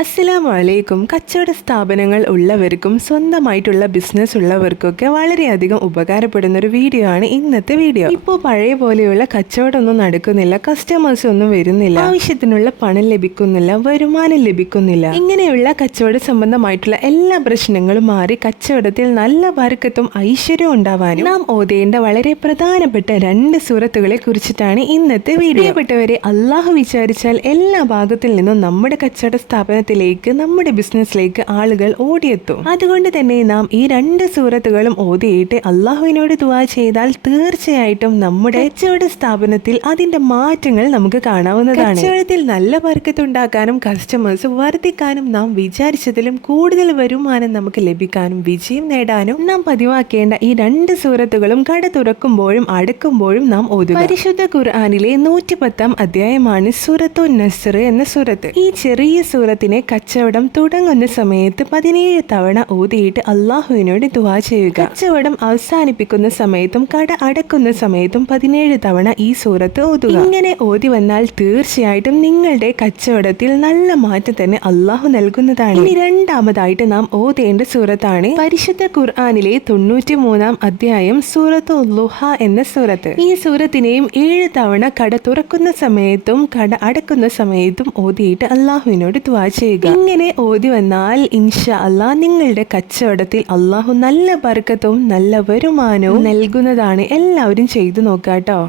അസ്സലാമലൈക്കും. കച്ചവട സ്ഥാപനങ്ങൾ ഉള്ളവർക്കും സ്വന്തമായിട്ടുള്ള ബിസിനസ് ഉള്ളവർക്കൊക്കെ വളരെയധികം ഉപകാരപ്പെടുന്ന ഒരു വീഡിയോ ആണ് ഇന്നത്തെ വീഡിയോ. ഇപ്പോൾ പഴയ പോലെയുള്ള കച്ചവടമൊന്നും നടക്കുന്നില്ല, കസ്റ്റമേഴ്സ് ഒന്നും വരുന്നില്ല, ആവശ്യത്തിനുള്ള പണം ലഭിക്കുന്നില്ല, വരുമാനം ലഭിക്കുന്നില്ല. ഇങ്ങനെയുള്ള കച്ചവട സംബന്ധമായിട്ടുള്ള എല്ലാ പ്രശ്നങ്ങളും മാറി കച്ചവടത്തിൽ നല്ല ബർക്കത്തും ഐശ്വര്യവും ഉണ്ടാവാനും നാം ഓതേണ്ട വളരെ പ്രധാനപ്പെട്ട 2 സൂറത്തുകളെ കുറിച്ചിട്ടാണ് ഇന്നത്തെ വീഡിയോ. പ്രിയപ്പെട്ടവരെ, അള്ളാഹു വിചാരിച്ചാൽ എല്ലാ ഭാഗത്തിൽ നിന്നും നമ്മുടെ കച്ചവട സ്ഥാപനത്തിലേക്ക്, നമ്മുടെ ബിസിനസ്സിലേക്ക് ആളുകൾ ഓടിയെത്തും. അതുകൊണ്ട് തന്നെ നാം ഈ 2 സൂറത്തുകളും ഓതിയിട്ട് അള്ളാഹുവിനോട് ദുആ ചെയ്താൽ തീർച്ചയായിട്ടും നമ്മുടെ കച്ചവട സ്ഥാപനത്തിൽ അതിന്റെ മാറ്റങ്ങൾ നമുക്ക് കാണാവുന്നതാണ്. കച്ചവടത്തിൽ നല്ല ബർക്കത്തുണ്ടാക്കാനും കസ്റ്റമേഴ്സ് വർദ്ധിക്കാനും നാം വിചാരിച്ചതിലും കൂടുതൽ വരുമാനം നമുക്ക് ലഭിക്കാനും വിജയം നേടാനും നാം പതിവാക്കേണ്ട ഈ 2 സൂറത്തുകളും കട തുറക്കുമ്പോഴും അടക്കുമ്പോഴും നാം ഓതുക. പരിശുദ്ധ ഖുർആനിലെ 110-ാം അധ്യായമാണ് സൂറത്തുൻ നസ്ർ എന്ന സൂറത്ത്. ഈ ചെറിയ സൂറത്തിനെ കച്ചവടം തുടങ്ങുന്ന സമയത്ത് 17 തവണ ഓതിയിട്ട് അള്ളാഹുവിനോട് ദുആ ചെയ്യുക. കച്ചവടം അവസാനിപ്പിക്കുന്ന സമയത്തും കട അടക്കുന്ന സമയത്തും 17 തവണ ഈ സൂറത്ത് ഓതുക. ഇങ്ങനെ ഓതി വന്നാൽ തീർച്ചയായിട്ടും നിങ്ങളുടെ കച്ചവടത്തിൽ നല്ല മാറ്റം തന്നെ അള്ളാഹു നൽകുന്നതാണ്. ഇനി രണ്ടാമതായിട്ട് നാം ഓതേണ്ട സൂറത്താണ് പരിശുദ്ധ ഖുർആനിലെ 93-ാം അധ്യായം സൂറത്തു ളുഹ എന്ന സൂറത്ത്. ഈ സൂറത്തിനെയും 7 തവണ കട തുറക്കുന്ന സമയത്തും കട അടക്കുന്ന സമയത്തും ഓതിയിട്ട് അള്ളാഹുവിനോട് ദുആ ചെയ്യുക. ഇങ്ങനെ ഓതി വന്നാൽ ഇൻഷാ അല്ലാഹ് നിങ്ങളുടെ കച്ചവടത്തിൽ അള്ളാഹു നല്ല ബർക്കത്തും നല്ല വരുമാനവും നൽകുന്നതാണ്. എല്ലാവരും ചെയ്തു നോക്കാട്ടോ.